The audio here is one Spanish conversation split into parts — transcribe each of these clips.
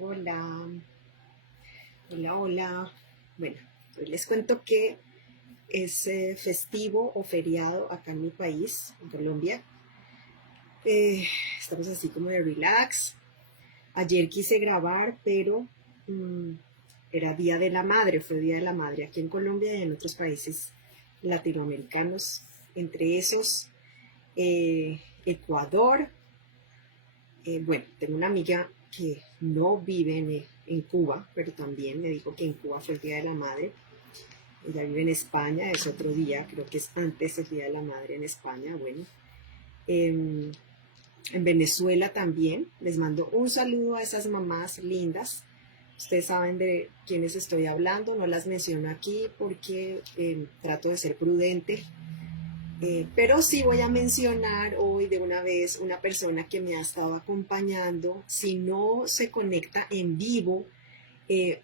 Hola, hola, hola. Bueno, hoy les cuento que es festivo o feriado acá en mi país, en Colombia. Estamos así como de relax. Ayer quise grabar, pero mm, era Día de la Madre, fue Día de la Madre aquí en Colombia y en otros países latinoamericanos, entre esos Ecuador. Bueno, tengo una amiga que no vive en Cuba, pero también me dijo que en Cuba fue el Día de la Madre. Ella vive en España, es otro día, creo que es antes del Día de la Madre en España. Bueno, en, en Venezuela también les mando un saludo a esas mamás lindas. Ustedes saben de quiénes estoy hablando, no las menciono aquí porque trato de ser prudente. Pero sí voy a mencionar hoy de una vez una persona que me ha estado acompañando. Si no se conecta en vivo,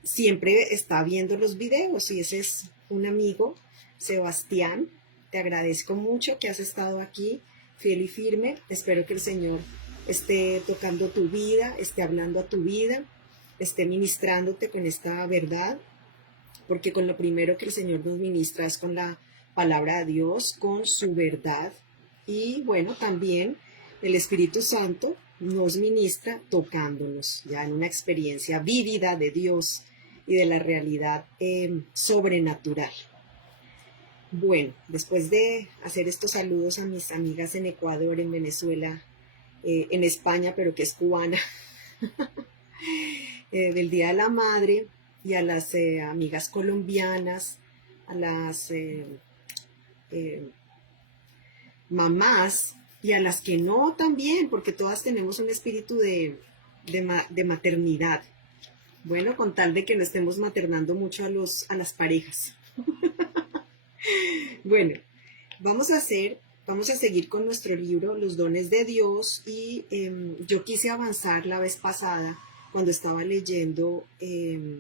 siempre está viendo los videos y ese es un amigo, Sebastián. Te agradezco mucho que has estado aquí, fiel y firme. Espero que el Señor esté tocando tu vida, esté hablando a tu vida, esté ministrándote con esta verdad, porque con lo primero que el Señor nos ministra es con la palabra de Dios, con su verdad. Y bueno, también el Espíritu Santo nos ministra tocándonos ya en una experiencia vívida de Dios y de la realidad sobrenatural. Bueno, después de hacer estos saludos a mis amigas en Ecuador, en Venezuela, en España, pero que es cubana, del Día de la Madre, y a las amigas colombianas, a las eh, mamás y a las que no también, porque todas tenemos un espíritu de maternidad. Bueno, con tal de que no estemos maternando mucho a las parejas. Bueno, vamos a seguir con nuestro libro Los dones de Dios y yo quise avanzar la vez pasada cuando estaba leyendo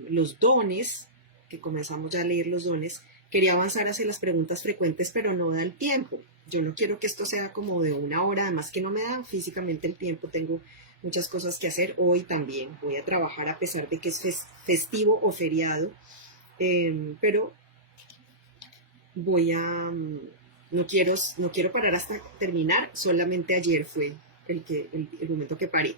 los dones, que comenzamos ya a leer los dones. Quería avanzar hacia las preguntas frecuentes, pero no da el tiempo. Yo no quiero que esto sea como de una hora, además que no me da físicamente el tiempo, tengo muchas cosas que hacer. Hoy también voy a trabajar a pesar de que es festivo o feriado, pero voy a, no quiero parar hasta terminar, solamente ayer fue el momento que paré.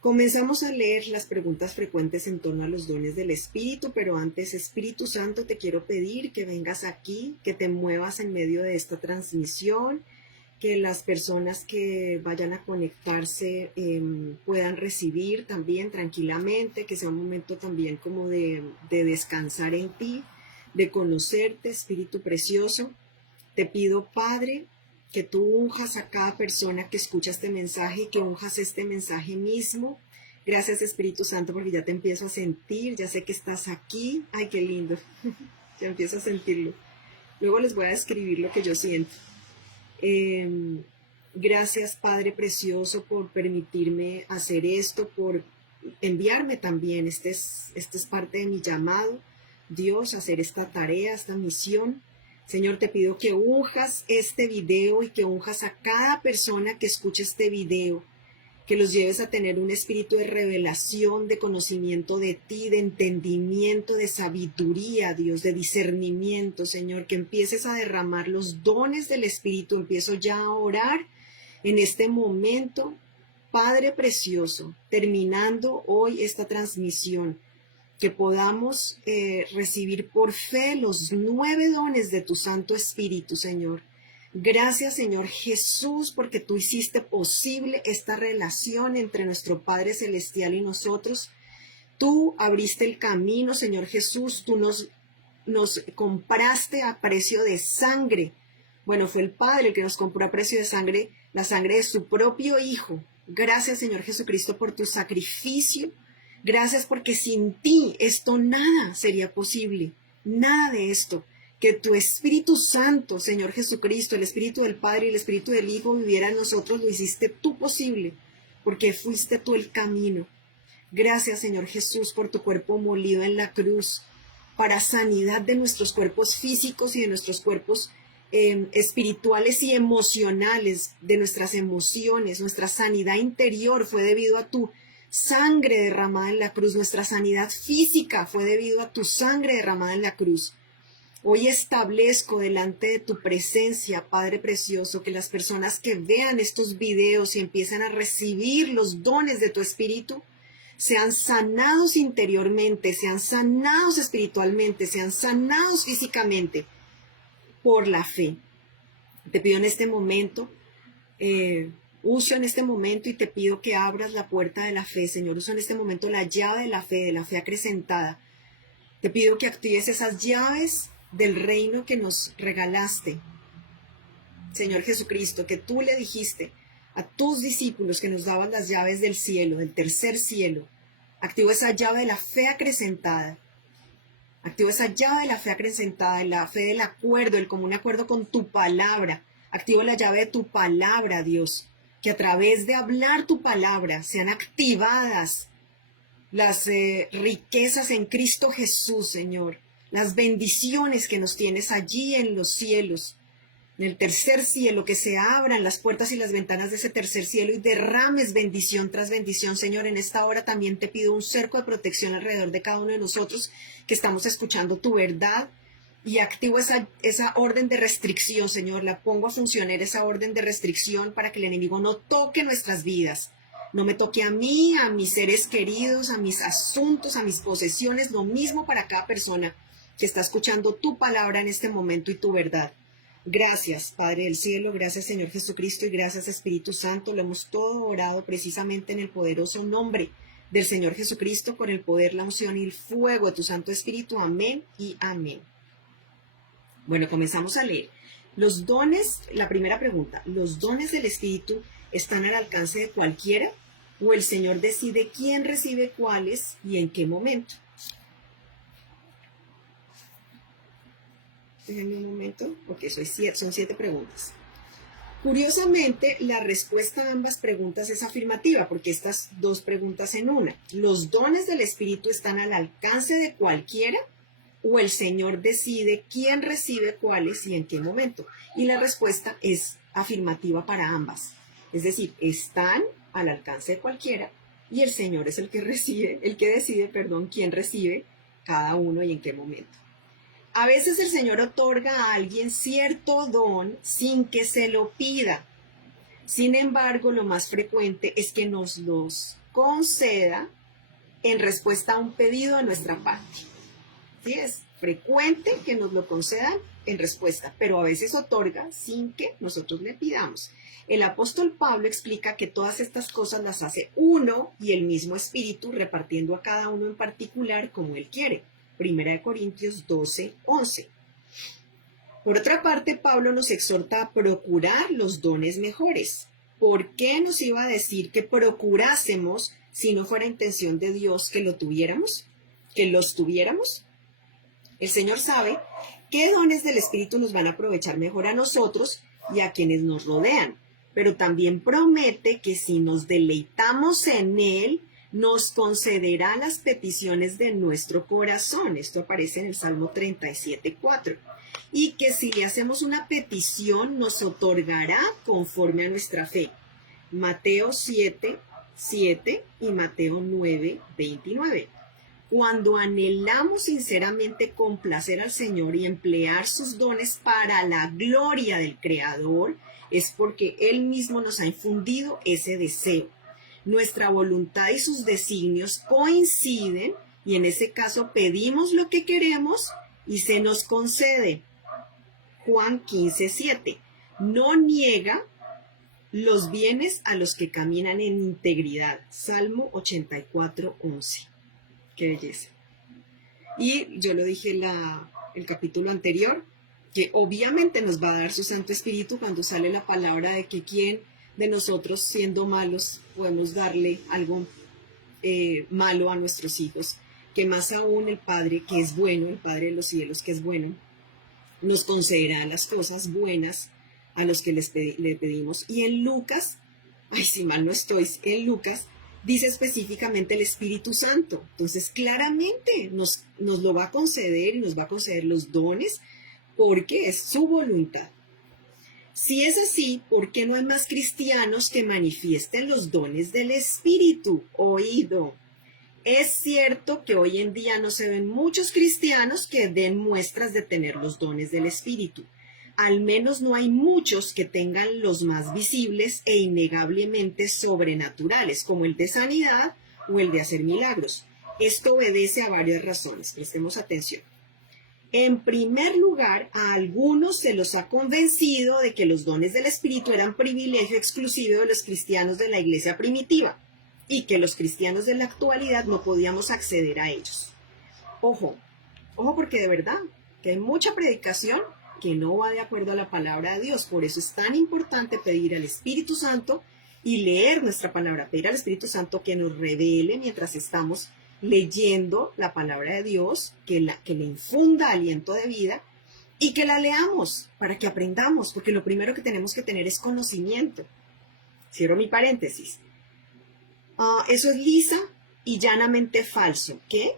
Comenzamos a leer las preguntas frecuentes en torno a los dones del Espíritu, pero antes, Espíritu Santo, te quiero pedir que vengas aquí, que te muevas en medio de esta transmisión, que las personas que vayan a conectarse puedan recibir también tranquilamente, que sea un momento también como de descansar en ti, de conocerte, Espíritu Precioso. Te pido, Padre, que tú unjas a cada persona que escucha este mensaje y que unjas este mensaje mismo. Gracias, Espíritu Santo, porque ya te empiezo a sentir, ya sé que estás aquí. Ay, qué lindo, ya empiezo a sentirlo. Luego les voy a describir lo que yo siento. Eh, Gracias, Padre Precioso, por permitirme hacer esto, por enviarme también. Este es parte de mi llamado, Dios, hacer esta tarea, esta misión. Señor, te pido que unjas este video y que unjas a cada persona que escuche este video, que los lleves a tener un espíritu de revelación, de conocimiento de ti, de entendimiento, de sabiduría, Dios, de discernimiento, Señor, que empieces a derramar los dones del Espíritu. Empiezo ya a orar en este momento, Padre Precioso, terminando hoy esta transmisión, que podamos recibir por fe los 9 dones de tu Santo Espíritu, Señor. Gracias, Señor Jesús, porque tú hiciste posible esta relación entre nuestro Padre Celestial y nosotros. Tú abriste el camino, Señor Jesús. Tú nos compraste a precio de sangre. Bueno, fue el Padre el que nos compró a precio de sangre, la sangre de su propio Hijo. Gracias, Señor Jesucristo, por tu sacrificio. Gracias porque sin ti esto nada sería posible. Nada de esto. Que tu Espíritu Santo, Señor Jesucristo, el Espíritu del Padre y el Espíritu del Hijo viviera en nosotros, lo hiciste tú posible, porque fuiste tú el camino. Gracias, Señor Jesús, por tu cuerpo molido en la cruz, para sanidad de nuestros cuerpos físicos y de nuestros cuerpos espirituales y emocionales, de nuestras emociones. Nuestra sanidad interior fue debido a tu Sangre derramada en la cruz, nuestra sanidad física fue debido a tu sangre derramada en la cruz. Hoy establezco delante de tu presencia, Padre Precioso, que las personas que vean estos videos y empiezan a recibir los dones de tu Espíritu, sean sanados interiormente, sean sanados espiritualmente, sean sanados físicamente por la fe. Te pido en este momento, uso en este momento y te pido que abras la puerta de la fe, Señor. Uso en este momento la llave de la fe acrecentada. Te pido que actives esas llaves del reino que nos regalaste, Señor Jesucristo, que tú le dijiste a tus discípulos que nos daban las llaves del cielo, del tercer cielo. Activo esa llave de la fe acrecentada. Activo esa llave de la fe acrecentada, la fe del acuerdo, el común acuerdo con tu palabra. Activo la llave de tu palabra, Dios, que a través de hablar tu palabra sean activadas las riquezas en Cristo Jesús, Señor. Las bendiciones que nos tienes allí en los cielos, en el tercer cielo, que se abran las puertas y las ventanas de ese tercer cielo y derrames bendición tras bendición, Señor. En esta hora también te pido un cerco de protección alrededor de cada uno de nosotros que estamos escuchando tu verdad y activo esa orden de restricción, Señor. La pongo a funcionar esa orden de restricción para que el enemigo no toque nuestras vidas. No me toque a mí, a mis seres queridos, a mis asuntos, a mis posesiones, lo mismo para cada persona que está escuchando tu palabra en este momento y tu verdad. Gracias, Padre del cielo, gracias, Señor Jesucristo, y gracias, Espíritu Santo. Lo hemos todo orado precisamente en el poderoso nombre del Señor Jesucristo, con el poder, la unción y el fuego de tu Santo Espíritu. Amén y amén. Bueno, comenzamos a leer. Los dones, la primera pregunta, ¿los dones del Espíritu están al alcance de cualquiera? ¿O el Señor decide quién recibe cuáles y en qué momento? Déjenme un momento, porque son 7 preguntas. Curiosamente, la respuesta a ambas preguntas es afirmativa, porque estas 2 preguntas en una. ¿Los dones del Espíritu están al alcance de cualquiera? ¿O el Señor decide quién recibe cuáles y en qué momento? Y la respuesta es afirmativa para ambas. Es decir, están al alcance de cualquiera y el Señor es el que decide quién recibe cada uno y en qué momento. A veces el Señor otorga a alguien cierto don sin que se lo pida. Sin embargo, lo más frecuente es que nos los conceda en respuesta a un pedido de nuestra parte. Sí, es frecuente que nos lo concedan en respuesta, pero a veces otorga sin que nosotros le pidamos. El apóstol Pablo explica que todas estas cosas las hace uno y el mismo Espíritu, repartiendo a cada uno en particular como él quiere. 1 Corintios 12:11. Por otra parte, Pablo nos exhorta a procurar los dones mejores. ¿Por qué nos iba a decir que procurásemos si no fuera intención de Dios que los tuviéramos? El Señor sabe qué dones del Espíritu nos van a aprovechar mejor a nosotros y a quienes nos rodean, pero también promete que si nos deleitamos en Él, nos concederá las peticiones de nuestro corazón. Esto aparece en el Salmo 37:4. Y que si le hacemos una petición, nos otorgará conforme a nuestra fe. Mateo 7:7 y Mateo 9:29. Cuando anhelamos sinceramente complacer al Señor y emplear sus dones para la gloria del Creador, es porque Él mismo nos ha infundido ese deseo. Nuestra voluntad y sus designios coinciden y en ese caso pedimos lo que queremos y se nos concede. Juan 15:7. No niega los bienes a los que caminan en integridad. Salmo 84:11. Qué belleza. Y yo lo dije el capítulo anterior, que obviamente nos va a dar su Santo Espíritu cuando sale la palabra de que quién de nosotros, siendo malos, podemos darle algo malo a nuestros hijos, que más aún el Padre, que es bueno, el Padre de los cielos, que es bueno, nos concederá las cosas buenas a los que le pedimos. Y en Lucas, si mal no estoy, en Lucas dice específicamente el Espíritu Santo. Entonces, claramente nos lo va a conceder y nos va a conceder los dones porque es su voluntad. Si es así, ¿por qué no hay más cristianos que manifiesten los dones del Espíritu? Oído. Es cierto que hoy en día no se ven muchos cristianos que den muestras de tener los dones del Espíritu. Al menos no hay muchos que tengan los más visibles e innegablemente sobrenaturales, como el de sanidad o el de hacer milagros. Esto obedece a varias razones. Prestemos atención. En primer lugar, a algunos se los ha convencido de que los dones del Espíritu eran privilegio exclusivo de los cristianos de la iglesia primitiva y que los cristianos de la actualidad no podíamos acceder a ellos. Ojo, ojo porque de verdad que hay mucha predicación que no va de acuerdo a la palabra de Dios. Por eso es tan importante pedir al Espíritu Santo y leer nuestra palabra, pedir al Espíritu Santo que nos revele mientras estamos leyendo la palabra de Dios, que le infunda aliento de vida y que la leamos para que aprendamos, porque lo primero que tenemos que tener es conocimiento. Cierro mi paréntesis. Eso es lisa y llanamente falso. ¿Qué?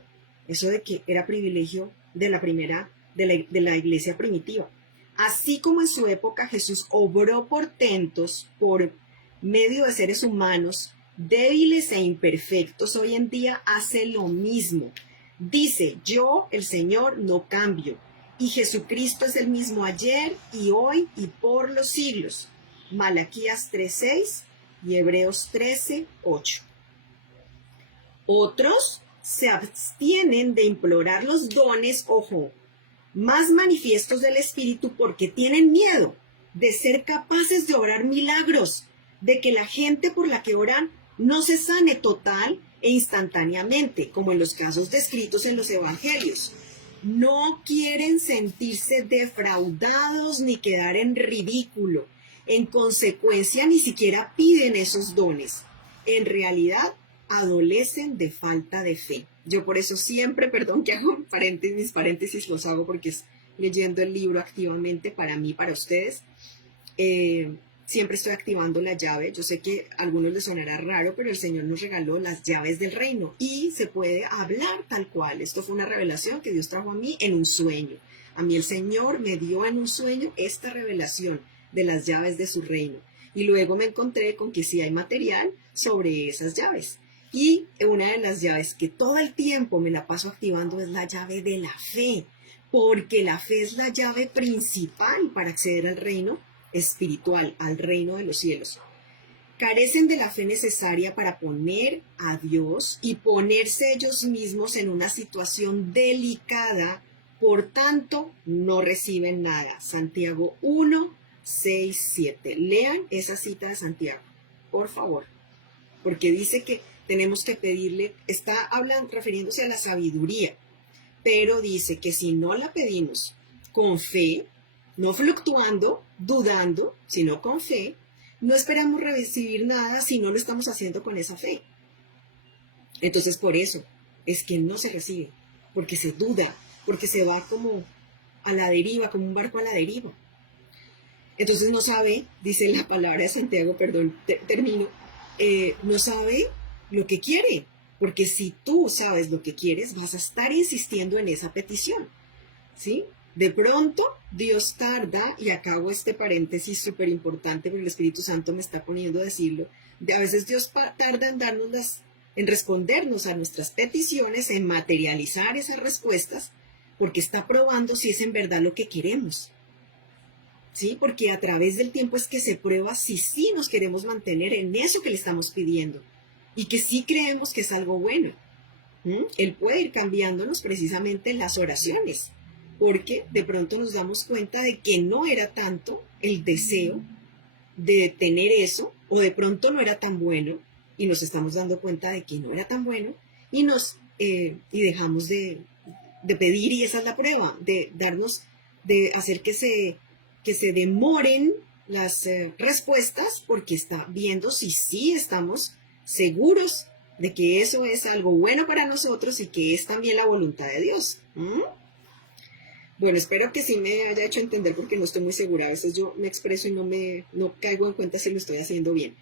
Eso de que era privilegio de la iglesia primitiva. Así como en su época Jesús obró portentos por medio de seres humanos débiles e imperfectos, hoy en día hace lo mismo. Dice, yo, el Señor, no cambio, y Jesucristo es el mismo ayer y hoy y por los siglos. Malaquías 3:6 y Hebreos 13:8. Otros se abstienen de implorar los dones, ojo, más manifiestos del Espíritu porque tienen miedo de ser capaces de obrar milagros, de que la gente por la que oran no se sane total e instantáneamente, como en los casos descritos en los evangelios. No quieren sentirse defraudados ni quedar en ridículo. En consecuencia, ni siquiera piden esos dones. En realidad, adolecen de falta de fe. Yo por eso siempre, perdón que hago mis paréntesis los hago porque es leyendo el libro activamente para mí, para ustedes. Siempre estoy activando la llave. Yo sé que a algunos les sonará raro, pero el Señor nos regaló las llaves del reino y se puede hablar tal cual. Esto fue una revelación que Dios trajo a mí en un sueño. A mí el Señor me dio en un sueño esta revelación de las llaves de su reino. Y luego me encontré con que sí hay material sobre esas llaves. Y una de las llaves que todo el tiempo me la paso activando es la llave de la fe, porque la fe es la llave principal para acceder al reino espiritual, al reino de los cielos. Carecen de la fe necesaria para poner a Dios y ponerse ellos mismos en una situación delicada, por tanto no reciben nada. Santiago 1:6-7. Lean esa cita de Santiago, por favor, porque dice que tenemos que pedirle, está refiriéndose a la sabiduría, pero dice que si no la pedimos con fe, no fluctuando, dudando, sino con fe, no esperamos recibir nada si no lo estamos haciendo con esa fe. Entonces, por eso es que no se recibe, porque se duda, porque se va como a la deriva, como un barco a la deriva. Entonces no sabe, dice la palabra de Santiago, perdón, termino, no sabe lo que quiere, porque si tú sabes lo que quieres, vas a estar insistiendo en esa petición, ¿sí? De pronto, Dios tarda, y acabo este paréntesis súper importante, porque el Espíritu Santo me está poniendo a decirlo, a veces Dios tarda en respondernos a nuestras peticiones, en materializar esas respuestas, porque está probando si es en verdad lo que queremos, ¿sí? Porque a través del tiempo es que se prueba si sí nos queremos mantener en eso que le estamos pidiendo, y que sí creemos que es algo bueno. Él puede ir cambiándonos precisamente en las oraciones, porque de pronto nos damos cuenta de que no era tanto el deseo de tener eso, o de pronto no era tan bueno, y nos estamos dando cuenta de que no era tan bueno, y dejamos de pedir, y esa es la prueba, de hacer que se demoren las respuestas, porque está viendo si sí estamos seguros de que eso es algo bueno para nosotros y que es también la voluntad de Dios. Bueno, espero que sí me haya hecho entender, porque no estoy muy segura. A veces yo me expreso y no caigo en cuenta si lo estoy haciendo bien.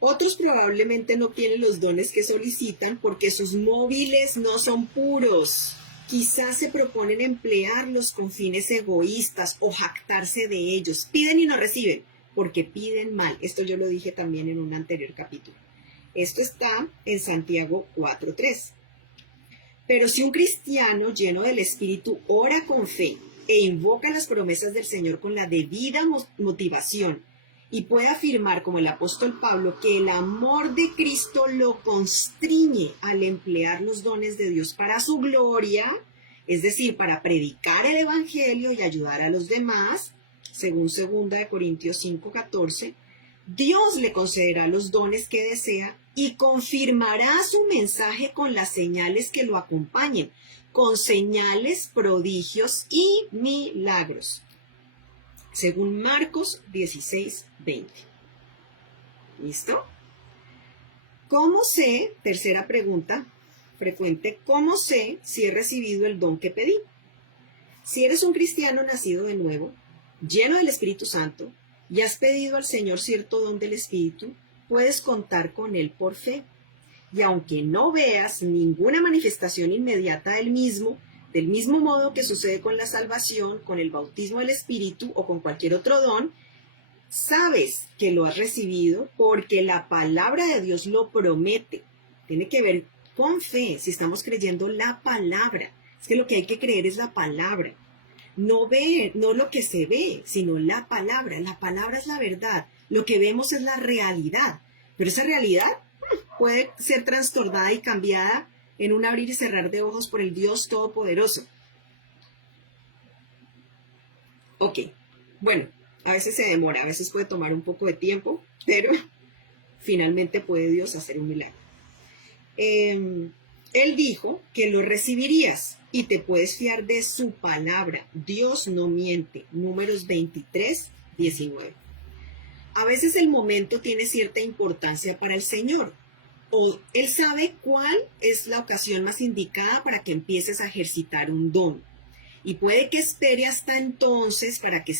Otros probablemente no tienen los dones que solicitan porque sus móviles no son puros. Quizás se proponen emplearlos con fines egoístas o jactarse de ellos. Piden y no reciben. porque piden mal. Esto yo lo dije también en un anterior capítulo. Esto está en Santiago 4:3. Pero si un cristiano lleno del Espíritu ora con fe e invoca las promesas del Señor con la debida motivación y puede afirmar, como el apóstol Pablo, que el amor de Cristo lo constriñe al emplear los dones de Dios para su gloria, es decir, para predicar el Evangelio y ayudar a los demás, según 2 Corintios 5:14, Dios le concederá los dones que desea y confirmará su mensaje con las señales que lo acompañen, con señales, prodigios y milagros, según Marcos 16:20. ¿Listo? ¿Cómo sé? Tercera pregunta frecuente, ¿cómo sé si he recibido el don que pedí? Si eres un cristiano nacido de nuevo, lleno del Espíritu Santo, y has pedido al Señor cierto don del Espíritu, puedes contar con Él por fe. Y aunque no veas ninguna manifestación inmediata del mismo modo que sucede con la salvación, con el bautismo del Espíritu o con cualquier otro don, sabes que lo has recibido porque la palabra de Dios lo promete. Tiene que ver con fe, si estamos creyendo la palabra. Es que lo que hay que creer es la palabra. No lo que se ve, sino la palabra. La palabra es la verdad. Lo que vemos es la realidad. Pero esa realidad puede ser trastornada y cambiada en un abrir y cerrar de ojos por el Dios Todopoderoso. Ok, bueno, a veces se demora, a veces puede tomar un poco de tiempo, pero finalmente puede Dios hacer un milagro. Él dijo que lo recibirías y te puedes fiar de su palabra. Dios no miente. Números 23:19. A veces el momento tiene cierta importancia para el Señor, o Él sabe cuál es la ocasión más indicada para que empieces a ejercitar un don. Y puede que espere hasta entonces para que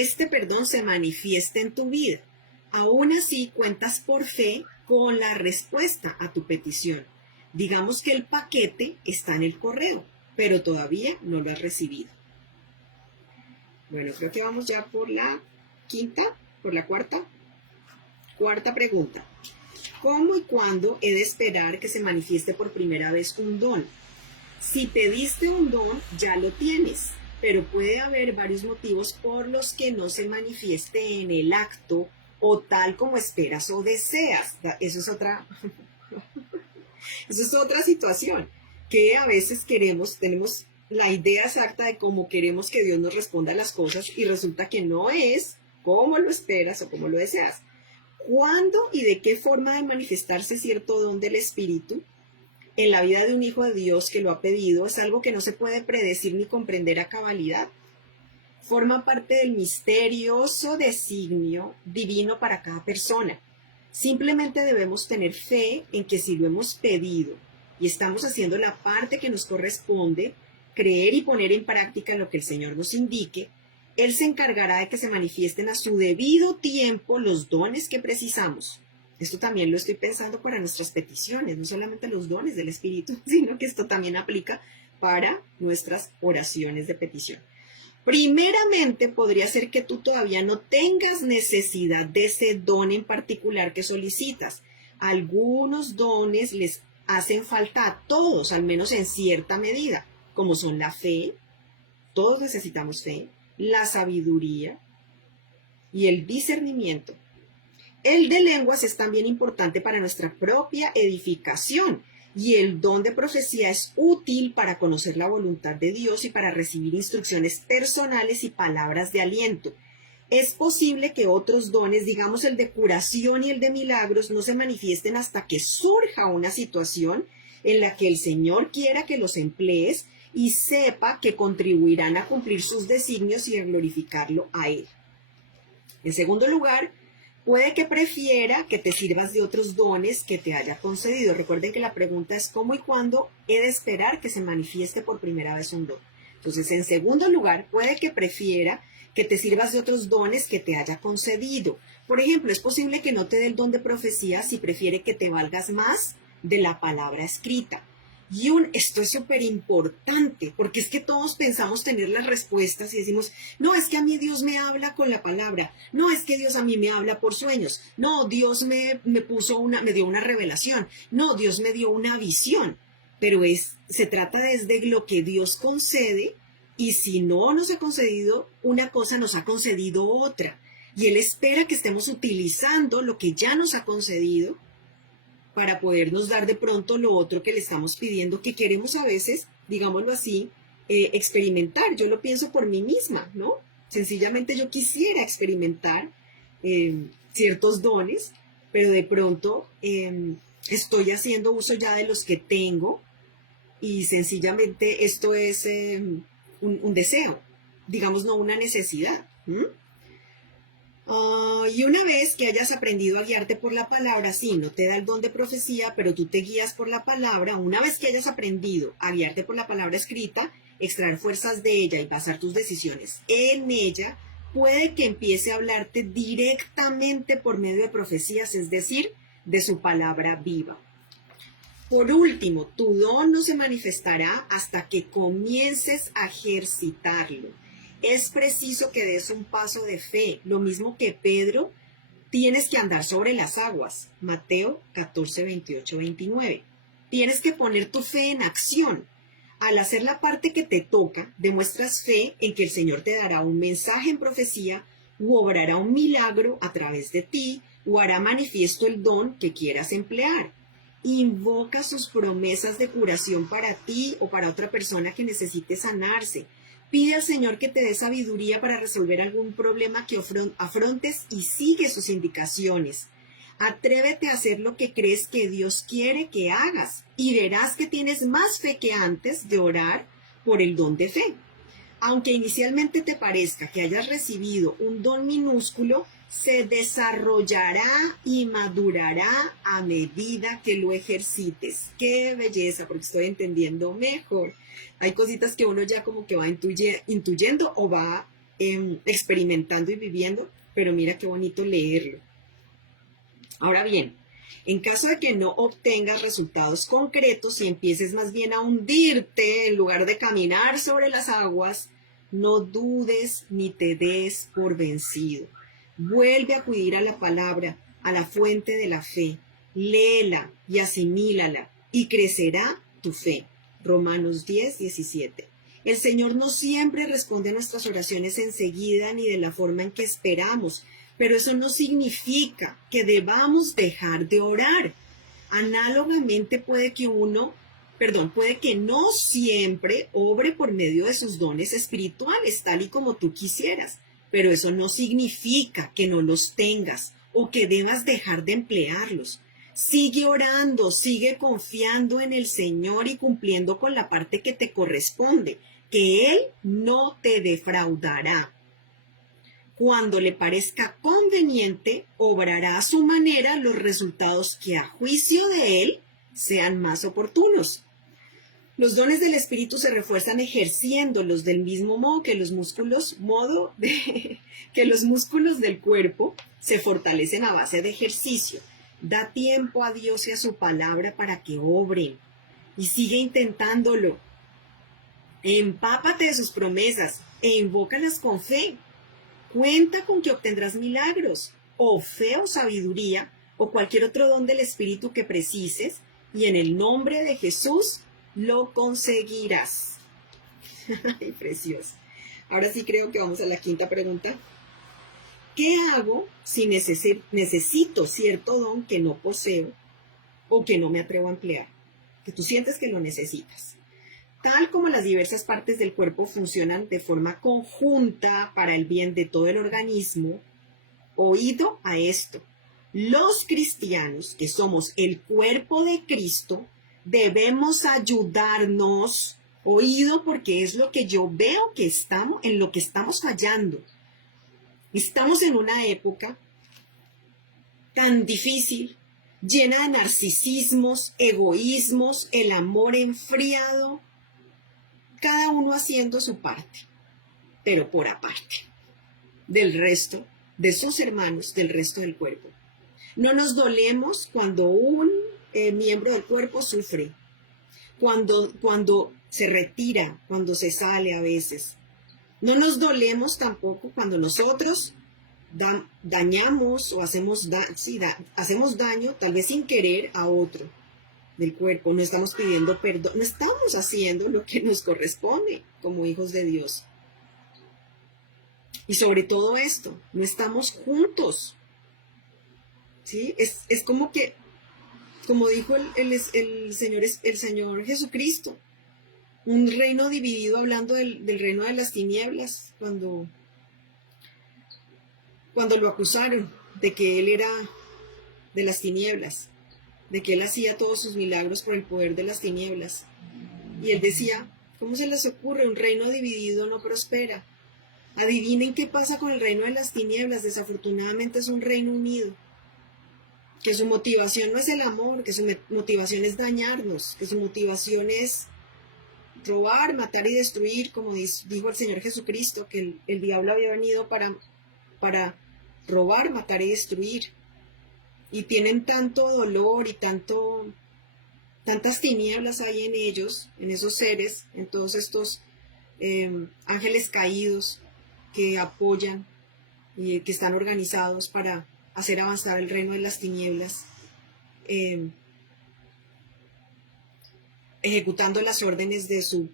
este se manifieste en tu vida. Aún así, cuentas por fe con la respuesta a tu petición. Digamos que el paquete está en el correo, pero todavía no lo has recibido. Bueno, creo que vamos ya por la cuarta pregunta. ¿Cómo y cuándo he de esperar que se manifieste por primera vez un don? Si pediste un don, ya lo tienes, pero puede haber varios motivos por los que no se manifieste en el acto o tal como esperas o deseas. Eso es otra situación, que a veces tenemos la idea exacta de cómo queremos que Dios nos responda a las cosas y resulta que no es como lo esperas o como lo deseas. ¿Cuándo y de qué forma de manifestarse cierto don del Espíritu en la vida de un hijo de Dios que lo ha pedido es algo que no se puede predecir ni comprender a cabalidad? Forma parte del misterioso designio divino para cada persona. Simplemente debemos tener fe en que si lo hemos pedido y estamos haciendo la parte que nos corresponde, creer y poner en práctica lo que el Señor nos indique, Él se encargará de que se manifiesten a su debido tiempo los dones que precisamos. Esto también lo estoy pensando para nuestras peticiones, no solamente los dones del Espíritu, sino que esto también aplica para nuestras oraciones de petición. Primeramente, podría ser que tú todavía no tengas necesidad de ese don en particular que solicitas. Algunos dones les hacen falta a todos, al menos en cierta medida, como son la fe, todos necesitamos fe, la sabiduría y el discernimiento. El de lenguas es también importante para nuestra propia edificación y el don de profecía es útil para conocer la voluntad de Dios y para recibir instrucciones personales y palabras de aliento. Es posible que otros dones, digamos el de curación y el de milagros, no se manifiesten hasta que surja una situación en la que el Señor quiera que los emplees y sepa que contribuirán a cumplir sus designios y a glorificarlo a Él. En segundo lugar, puede que prefiera que te sirvas de otros dones que te haya concedido. Recuerden que la pregunta es ¿cómo y cuándo he de esperar que se manifieste por primera vez un don? Entonces, en segundo lugar, puede que prefiera que te sirvas de otros dones que te haya concedido. Por ejemplo, es posible que no te dé el don de profecía si prefiere que te valgas más de la palabra escrita. Esto es súper importante, porque es que todos pensamos tener las respuestas y decimos, no, es que a mí Dios me habla con la palabra, no, es que Dios a mí me habla por sueños, no, Dios me dio una revelación, no, Dios me dio una visión, pero se trata desde lo que Dios concede, y si no nos ha concedido una cosa, nos ha concedido otra, y Él espera que estemos utilizando lo que ya nos ha concedido para podernos dar de pronto lo otro que le estamos pidiendo, que queremos a veces, digámoslo así, experimentar. Yo lo pienso por mí misma, ¿no? Sencillamente yo quisiera experimentar ciertos dones, pero de pronto estoy haciendo uso ya de los que tengo y sencillamente esto es un deseo, digamos, no una necesidad. Y una vez que hayas aprendido a guiarte por la palabra, sí, no te da el don de profecía, pero tú te guías por la palabra. Una vez que hayas aprendido a guiarte por la palabra escrita, extraer fuerzas de ella y basar tus decisiones en ella, puede que empiece a hablarte directamente por medio de profecías, es decir, de su palabra viva. Por último, tu don no se manifestará hasta que comiences a ejercitarlo. Es preciso que des un paso de fe, lo mismo que Pedro, tienes que andar sobre las aguas. Mateo 14, 28, 29. Tienes que poner tu fe en acción. Al hacer la parte que te toca, demuestras fe en que el Señor te dará un mensaje en profecía, u obrará un milagro a través de ti, o hará manifiesto el don que quieras emplear. Invoca sus promesas de curación para ti o para otra persona que necesite sanarse. Pide al Señor que te dé sabiduría para resolver algún problema que afrontes y sigue sus indicaciones. Atrévete a hacer lo que crees que Dios quiere que hagas y verás que tienes más fe que antes de orar por el don de fe. Aunque inicialmente te parezca que hayas recibido un don minúsculo, se desarrollará y madurará a medida que lo ejercites. ¡Qué belleza! Porque estoy entendiendo mejor. Hay cositas que uno ya como que va intuyendo o va experimentando y viviendo, pero mira qué bonito leerlo. Ahora bien, en caso de que no obtengas resultados concretos y empieces más bien a hundirte en lugar de caminar sobre las aguas, no dudes ni te des por vencido. Vuelve a acudir a la palabra, a la fuente de la fe. Léela y asimílala y crecerá tu fe. Romanos 10, 17. El Señor no siempre responde a nuestras oraciones enseguida ni de la forma en que esperamos, pero eso no significa que debamos dejar de orar. Análogamente puede que no siempre obre por medio de sus dones espirituales, tal y como tú quisieras, pero eso no significa que no los tengas o que debas dejar de emplearlos. Sigue orando, sigue confiando en el Señor y cumpliendo con la parte que te corresponde, que Él no te defraudará. Cuando le parezca conveniente, obrará a su manera los resultados que a juicio de Él sean más oportunos. Los dones del Espíritu se refuerzan ejerciéndolos del mismo modo que los músculos del cuerpo se fortalecen a base de ejercicio. Da tiempo a Dios y a su palabra para que obren y sigue intentándolo. Empápate de sus promesas e invócalas con fe. Cuenta con que obtendrás milagros, o fe o sabiduría, o cualquier otro don del Espíritu que precises, y en el nombre de Jesús lo conseguirás. Ay, precioso. Ahora sí creo que vamos a la quinta pregunta. ¿Qué hago si necesito cierto don que no poseo o que no me atrevo a emplear? Que tú sientes que lo necesitas. Tal como las diversas partes del cuerpo funcionan de forma conjunta para el bien de todo el organismo, oído a esto, los cristianos, que somos el cuerpo de Cristo, debemos ayudarnos, oído, porque es lo que yo veo que en lo que estamos fallando. Estamos en una época tan difícil, llena de narcisismos, egoísmos, el amor enfriado, cada uno haciendo su parte, pero por aparte del resto, de sus hermanos, del resto del cuerpo. No nos dolemos cuando un miembro del cuerpo sufre. cuando se retira, cuando se sale a veces. No nos dolemos tampoco cuando nosotros dañamos o hacemos daño, tal vez sin querer, a otro del cuerpo. No estamos pidiendo perdón, no estamos haciendo lo que nos corresponde como hijos de Dios. Y sobre todo esto, no estamos juntos. ¿Sí? Es como que, como dijo el Señor Jesucristo, un reino dividido, hablando del reino de las tinieblas, cuando lo acusaron de que él era de las tinieblas, de que él hacía todos sus milagros por el poder de las tinieblas. Y él decía, ¿cómo se les ocurre? Un reino dividido no prospera. Adivinen qué pasa con el reino de las tinieblas. Desafortunadamente es un reino unido, que su motivación no es el amor, que su motivación es dañarnos, que su motivación es robar, matar y destruir, como dijo el Señor Jesucristo, que el diablo había venido para robar, matar y destruir. Y tienen tanto dolor y tantas tinieblas hay en ellos, en esos seres, en todos estos ángeles caídos que apoyan y que están organizados para hacer avanzar el reino de las tinieblas, ejecutando las órdenes de su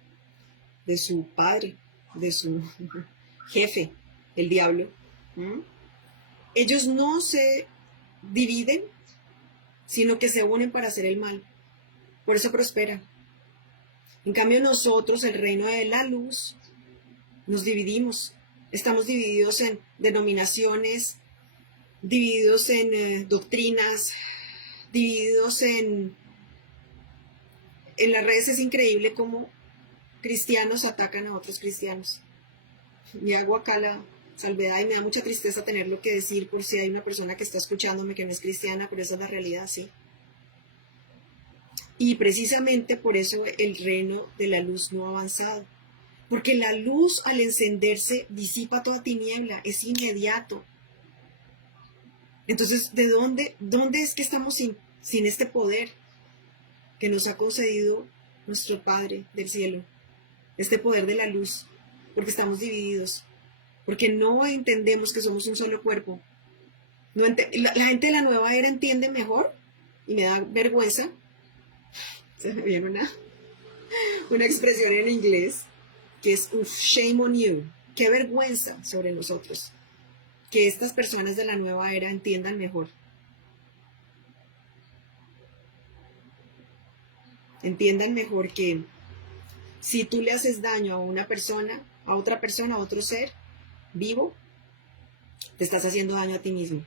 padre, de su jefe, el diablo. Ellos no se dividen, sino que se unen para hacer el mal. Por eso prosperan. En cambio nosotros, el reino de la luz, nos dividimos. Estamos divididos en denominaciones, divididos en doctrinas, divididos en las redes. Es increíble cómo cristianos atacan a otros cristianos. Y hago acá la salvedad y me da mucha tristeza tenerlo que decir por si hay una persona que está escuchándome que no es cristiana, pero esa es la realidad, sí. Y precisamente por eso el reino de la luz no ha avanzado. Porque la luz, al encenderse, disipa toda tiniebla, es inmediato. Entonces, ¿de dónde es que estamos sin este poder que nos ha concedido nuestro Padre del cielo? Este poder de la luz, porque estamos divididos, porque no entendemos que somos un solo cuerpo. La gente de la nueva era entiende mejor, y me da vergüenza. Se me viene una expresión en inglés que es shame on you. Qué vergüenza sobre nosotros que estas personas de la nueva era entiendan mejor. Entiendan mejor que si tú le haces daño a una persona, a otra persona, a otro ser vivo, te estás haciendo daño a ti mismo.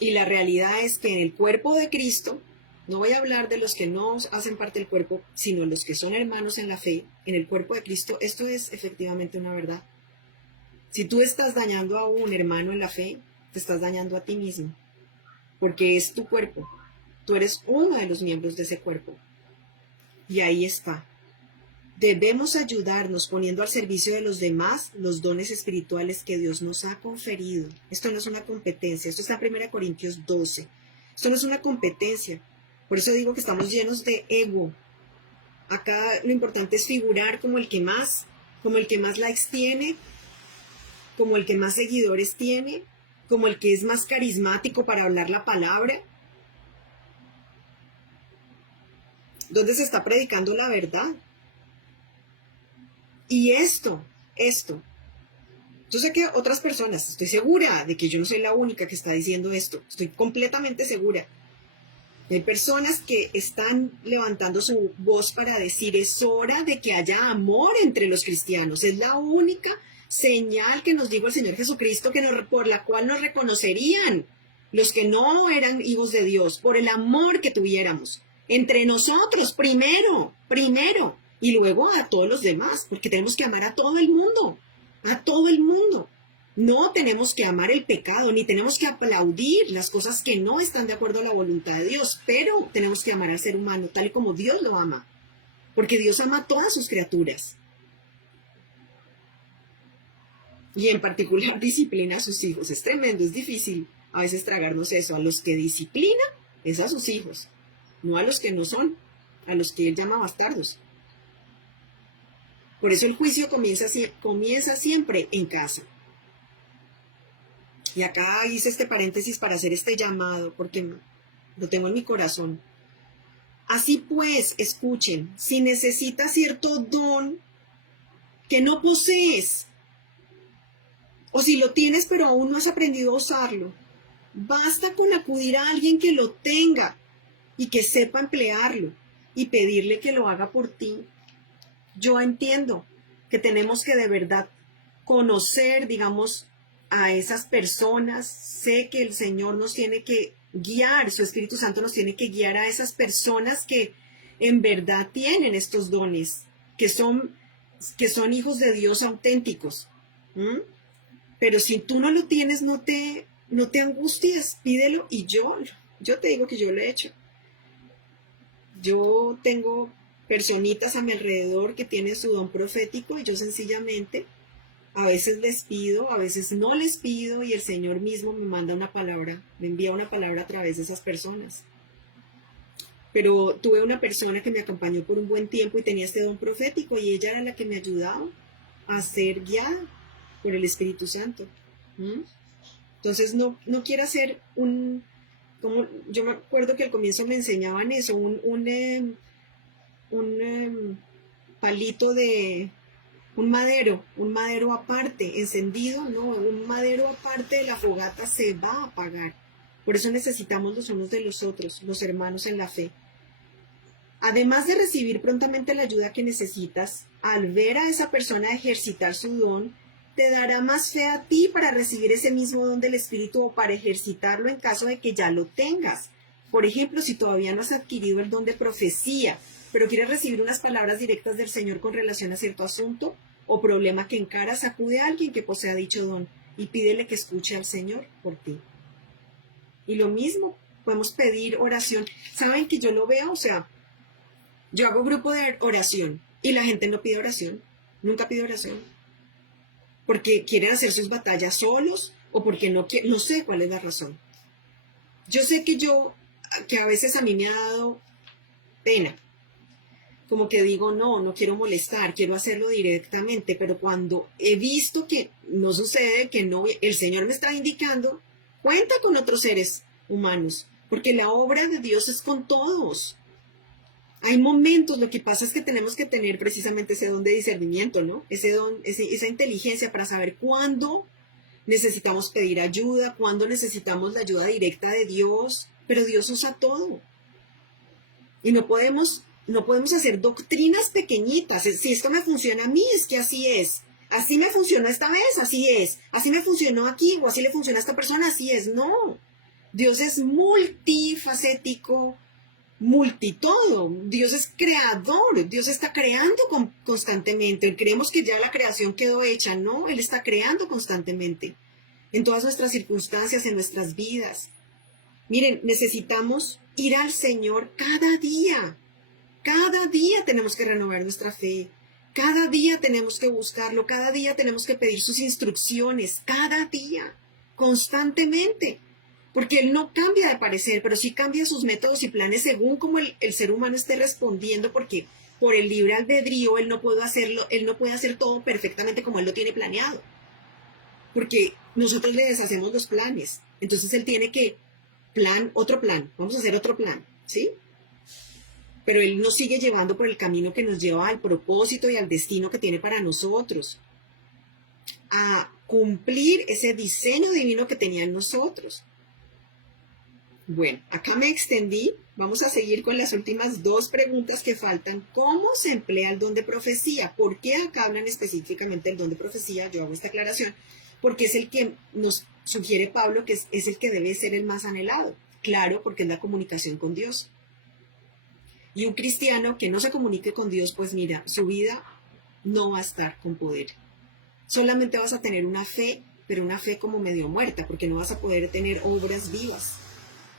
Y la realidad es que en el cuerpo de Cristo, no voy a hablar de los que no hacen parte del cuerpo, sino los que son hermanos en la fe, en el cuerpo de Cristo, esto es efectivamente una verdad. Si tú estás dañando a un hermano en la fe, te estás dañando a ti mismo, porque es tu cuerpo. Tú eres uno de los miembros de ese cuerpo. Y ahí está. Debemos ayudarnos poniendo al servicio de los demás los dones espirituales que Dios nos ha conferido. Esto no es una competencia, esto está en 1 Corintios 12. Esto no es una competencia. Por eso digo que estamos llenos de ego. Acá lo importante es figurar como el que más likes tiene, como el que más seguidores tiene, como el que es más carismático para hablar la palabra. ¿Dónde se está predicando la verdad? Y esto, yo sé que otras personas, estoy segura de que yo no soy la única que está diciendo esto, estoy completamente segura. Hay personas que están levantando su voz para decir, es hora de que haya amor entre los cristianos, es la única señal que nos dijo el Señor Jesucristo por la cual nos reconocerían los que no eran hijos de Dios, por el amor que tuviéramos entre nosotros primero, y luego a todos los demás, porque tenemos que amar a todo el mundo, No tenemos que amar el pecado, ni tenemos que aplaudir las cosas que no están de acuerdo a la voluntad de Dios, pero tenemos que amar al ser humano tal y como Dios lo ama, porque Dios ama a todas sus criaturas. Y en particular disciplina a sus hijos. Es tremendo, es difícil a veces tragarnos eso. A los que disciplina es a sus hijos, no a los que no son. a los que él llama bastardos. Por eso el juicio comienza siempre en casa. Y acá hice este paréntesis para hacer este llamado, porque lo tengo en mi corazón. Así pues, escuchen, si necesitas cierto don que no posees, o si lo tienes pero aún no has aprendido a usarlo, basta con acudir a alguien que lo tenga y que sepa emplearlo y pedirle que lo haga por ti. Yo entiendo que tenemos que de verdad conocer, digamos, a esas personas. Sé que el Señor nos tiene que guiar, su Espíritu Santo nos tiene que guiar a esas personas que en verdad tienen estos dones, que son hijos de Dios auténticos. ¿Mm? Pero si tú no lo tienes, no te angusties, pídelo. Y yo te digo que yo lo he hecho. Yo tengo personitas a mi alrededor que tienen su don profético y yo sencillamente a veces les pido, a veces no les pido y el Señor mismo me manda una palabra, me envía una palabra a través de esas personas. Pero tuve una persona que me acompañó por un buen tiempo y tenía este don profético y ella era la que me ayudaba a ser guiada por el Espíritu Santo. ¿Mm? Entonces no quiero hacer como yo me acuerdo que al comienzo me enseñaban eso, un palito de un madero aparte, encendido, no, un madero aparte de la fogata se va a apagar. Por eso necesitamos los unos de los otros, los hermanos en la fe. Además de recibir prontamente la ayuda que necesitas, al ver a esa persona ejercitar su don, te dará más fe a ti para recibir ese mismo don del Espíritu o para ejercitarlo en caso de que ya lo tengas. Por ejemplo, si todavía no has adquirido el don de profecía, pero quieres recibir unas palabras directas del Señor con relación a cierto asunto o problema que encaras, acude a alguien que posea dicho don y pídele que escuche al Señor por ti. Y lo mismo, podemos pedir oración. ¿Saben que yo lo veo? O sea, yo hago grupo de oración y la gente no pide oración, nunca pide oración. Porque quieren hacer sus batallas solos o porque no sé cuál es la razón. Yo sé que a veces a mí me ha dado pena. Como que digo, no quiero molestar, quiero hacerlo directamente, pero cuando he visto que no sucede, que no, el Señor me está indicando, cuenta con otros seres humanos, porque la obra de Dios es con todos. Hay momentos, lo que pasa es que tenemos que tener precisamente ese don de discernimiento, ¿no? Ese don, esa inteligencia para saber cuándo necesitamos pedir ayuda, cuándo necesitamos la ayuda directa de Dios, pero Dios usa todo. Y no podemos hacer doctrinas pequeñitas. Si esto me funciona a mí, es que así es. Así me funcionó esta vez, así es. Así me funcionó aquí, o así le funciona a esta persona, así es. No. Dios es multifacético, multitodo. Dios es creador. Dios está creando constantemente. Creemos que ya la creación quedó hecha. No, Él está creando constantemente. En todas nuestras circunstancias, en nuestras vidas. Miren, necesitamos ir al Señor cada día. Cada día tenemos que renovar nuestra fe. Cada día tenemos que buscarlo. Cada día tenemos que pedir sus instrucciones. Cada día. Constantemente. Porque Él no cambia de parecer, pero sí cambia sus métodos y planes según como el ser humano esté respondiendo, porque por el libre albedrío Él no puede hacer todo perfectamente como Él lo tiene planeado. Porque nosotros le deshacemos los planes. Entonces Él tiene que otro plan, vamos a hacer otro plan, ¿sí? Pero Él nos sigue llevando por el camino que nos lleva al propósito y al destino que tiene para nosotros, a cumplir ese diseño divino que tenía en nosotros. Bueno, acá me extendí, vamos a seguir con las últimas dos preguntas que faltan. ¿Cómo se emplea el don de profecía? ¿Por qué acá hablan específicamente del don de profecía? Yo hago esta aclaración, porque es el que nos sugiere Pablo, que es el que debe ser el más anhelado. Claro, porque es la comunicación con Dios. Y un cristiano que no se comunique con Dios, pues mira, su vida no va a estar con poder. Solamente vas a tener una fe, pero una fe como medio muerta, porque no vas a poder tener obras vivas.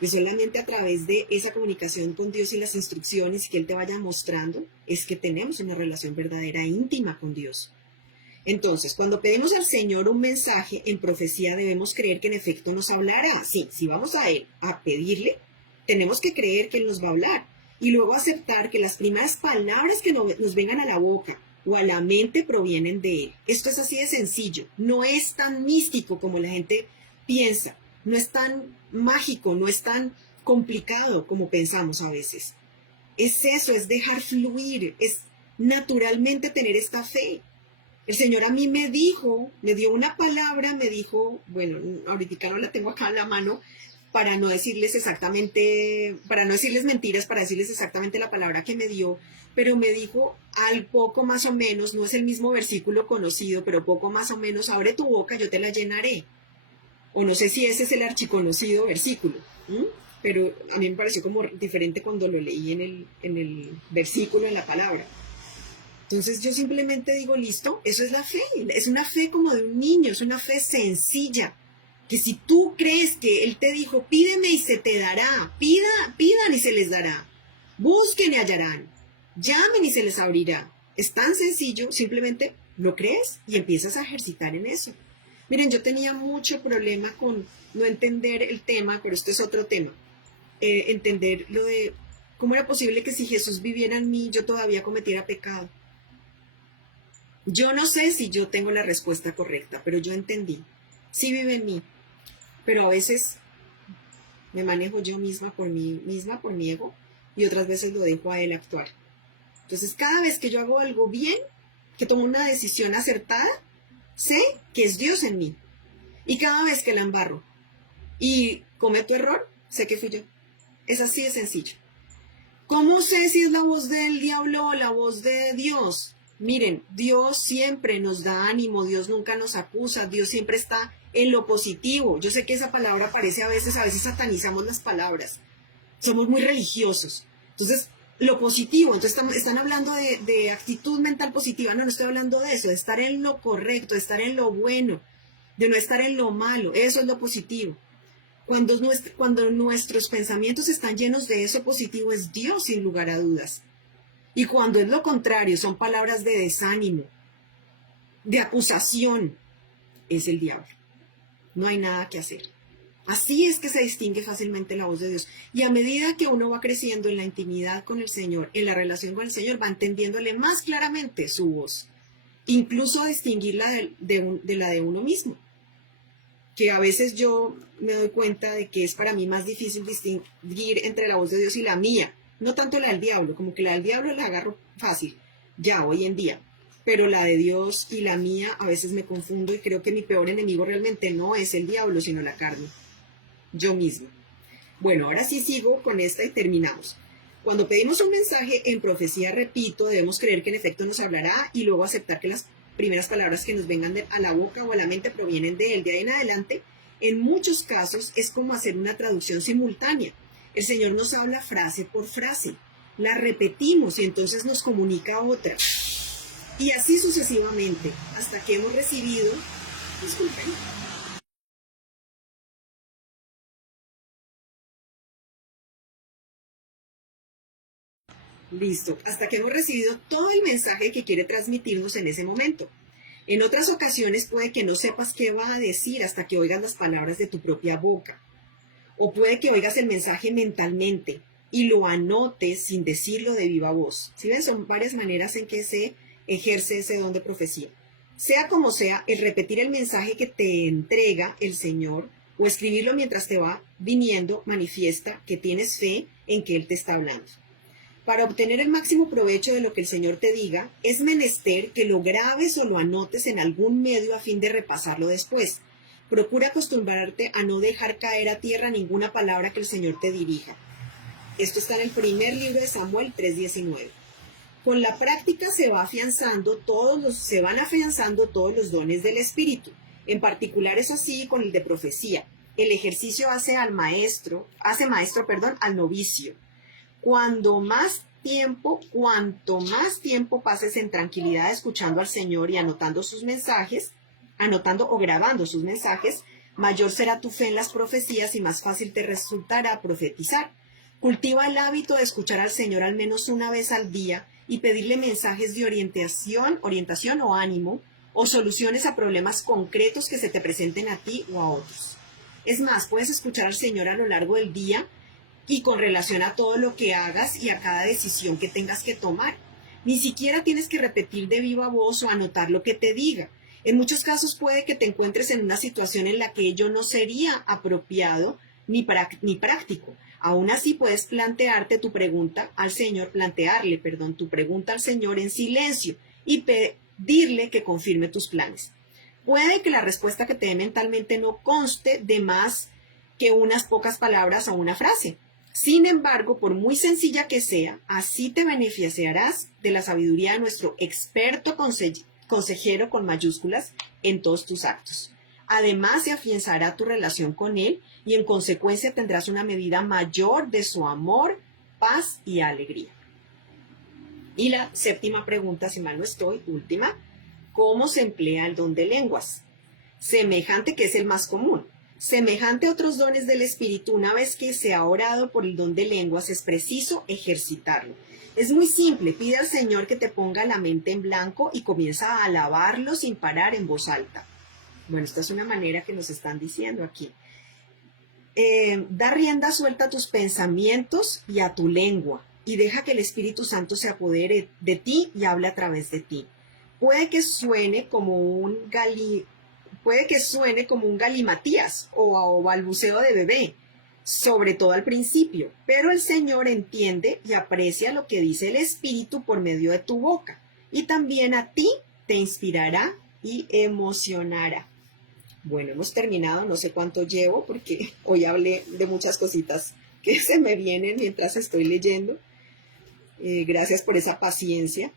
Y solamente a través de esa comunicación con Dios y las instrucciones que Él te vaya mostrando, es que tenemos una relación verdadera e íntima con Dios. Entonces, cuando pedimos al Señor un mensaje en profecía, debemos creer que en efecto nos hablará. Sí, si vamos a Él a pedirle, tenemos que creer que Él nos va a hablar. y luego aceptar que las primeras palabras que nos vengan a la boca o a la mente provienen de Él. Esto es así de sencillo, no es tan místico como la gente piensa, no es tan mágico, no es tan complicado como pensamos a veces. Es eso, es dejar fluir, es naturalmente tener esta fe. El Señor a mí me dijo, me dio una palabra, me dijo, bueno, ahorita no la tengo acá en la mano, para no decirles exactamente, para no decirles mentiras, para decirles exactamente la palabra que me dio, pero me dijo al poco más o menos, no es el mismo versículo conocido, pero poco más o menos, abre tu boca, yo te la llenaré. O no sé si ese es el archiconocido versículo, ¿m? Pero a mí me pareció como diferente cuando lo leí en el versículo, en la palabra. Entonces yo simplemente digo, listo, eso es la fe, es una fe como de un niño, es una fe sencilla, que si tú crees que Él te dijo, pídeme y se te dará, pidan y se les dará, busquen y hallarán, llamen y se les abrirá. Es tan sencillo, simplemente lo crees y empiezas a ejercitar en eso. Miren, yo tenía mucho problema con no entender el tema, pero esto es otro tema, entender lo de cómo era posible que si Jesús viviera en mí, yo todavía cometiera pecado. Yo no sé si yo tengo la respuesta correcta, pero yo entendí. Sí vive en mí, pero a veces me manejo yo misma, por mi ego, y otras veces lo dejo a Él actuar. Entonces, cada vez que yo hago algo bien, que tomo una decisión acertada, sé que es Dios en mí. Y cada vez que la embarro y cometo error, sé que fui yo. Es así de sencillo. ¿Cómo sé si es la voz del diablo o la voz de Dios? Miren, Dios siempre nos da ánimo, Dios nunca nos acusa, Dios siempre está en lo positivo. Yo sé que esa palabra aparece a veces satanizamos las palabras. Somos muy religiosos. Entonces, lo positivo, entonces están hablando de actitud mental positiva. No estoy hablando de eso, de estar en lo correcto, de estar en lo bueno, de no estar en lo malo. Eso es lo positivo. Cuando nuestros pensamientos están llenos de eso positivo, es Dios sin lugar a dudas. Y cuando es lo contrario, son palabras de desánimo, de acusación, es el diablo. No hay nada que hacer. Así es que se distingue fácilmente la voz de Dios. Y a medida que uno va creciendo en la intimidad con el Señor, en la relación con el Señor, va entendiéndole más claramente su voz. Incluso distinguirla de la de uno mismo. Que a veces yo me doy cuenta de que es para mí más difícil distinguir entre la voz de Dios y la mía. No tanto la del diablo, como que la del diablo la agarro fácil, ya hoy en día. Pero la de Dios y la mía a veces me confundo y creo que mi peor enemigo realmente no es el diablo, sino la carne. Yo misma. Bueno, ahora sí sigo con esta y terminamos. Cuando pedimos un mensaje en profecía, repito, debemos creer que en efecto nos hablará y luego aceptar que las primeras palabras que nos vengan a la boca o a la mente provienen de Él. De ahí en adelante, en muchos casos es como hacer una traducción simultánea. El Señor nos habla frase por frase, la repetimos y entonces nos comunica otra. Y así sucesivamente, hasta que hemos recibido, disculpen, listo, hasta que hemos recibido todo el mensaje que quiere transmitirnos en ese momento. En otras ocasiones puede que no sepas qué va a decir hasta que oigas las palabras de tu propia boca. O puede que oigas el mensaje mentalmente y lo anotes sin decirlo de viva voz. ¿Sí ven? Son varias maneras en que se ejerce ese don de profecía. Sea como sea, el repetir el mensaje que te entrega el Señor o escribirlo mientras te va viniendo manifiesta que tienes fe en que Él te está hablando. Para obtener el máximo provecho de lo que el Señor te diga, es menester que lo grabes o lo anotes en algún medio a fin de repasarlo después. Procura acostumbrarte a no dejar caer a tierra ninguna palabra que el Señor te dirija. Esto está en el primer libro de Samuel 3:19. Con la práctica se van afianzando todos los dones del Espíritu. En particular es así con el de profecía. El ejercicio hace maestro al novicio. Cuanto más tiempo pases en tranquilidad escuchando al Señor y anotando o grabando sus mensajes, mayor será tu fe en las profecías y más fácil te resultará profetizar. Cultiva el hábito de escuchar al Señor al menos una vez al día y pedirle mensajes de orientación o ánimo, o soluciones a problemas concretos que se te presenten a ti o a otros. Es más, puedes escuchar al Señor a lo largo del día y con relación a todo lo que hagas y a cada decisión que tengas que tomar. Ni siquiera tienes que repetir de viva voz o anotar lo que te diga. En muchos casos puede que te encuentres en una situación en la que ello no sería apropiado ni práctico. Aún así puedes plantearle, tu pregunta al Señor en silencio y pedirle que confirme tus planes. Puede que la respuesta que te dé mentalmente no conste de más que unas pocas palabras o una frase. Sin embargo, por muy sencilla que sea, así te beneficiarás de la sabiduría de nuestro experto consejero con mayúsculas en todos tus actos. Además, se afianzará tu relación con Él y en consecuencia tendrás una medida mayor de su amor, paz y alegría. Y la séptima pregunta, si mal no estoy, última, ¿cómo se emplea el don de lenguas? Semejante, que es el más común. Semejante a otros dones del Espíritu, una vez que se ha orado por el don de lenguas, es preciso ejercitarlo. Es muy simple, pide al Señor que te ponga la mente en blanco y comienza a alabarlo sin parar en voz alta. Bueno, esta es una manera que nos están diciendo aquí. Da rienda suelta a tus pensamientos y a tu lengua y deja que el Espíritu Santo se apodere de ti y hable a través de ti. Puede que suene como un galimatías o balbuceo de bebé, sobre todo al principio, pero el Señor entiende y aprecia lo que dice el Espíritu por medio de tu boca, y también a ti te inspirará y emocionará. Bueno, hemos terminado, no sé cuánto llevo porque hoy hablé de muchas cositas que se me vienen mientras estoy leyendo. Gracias por esa paciencia.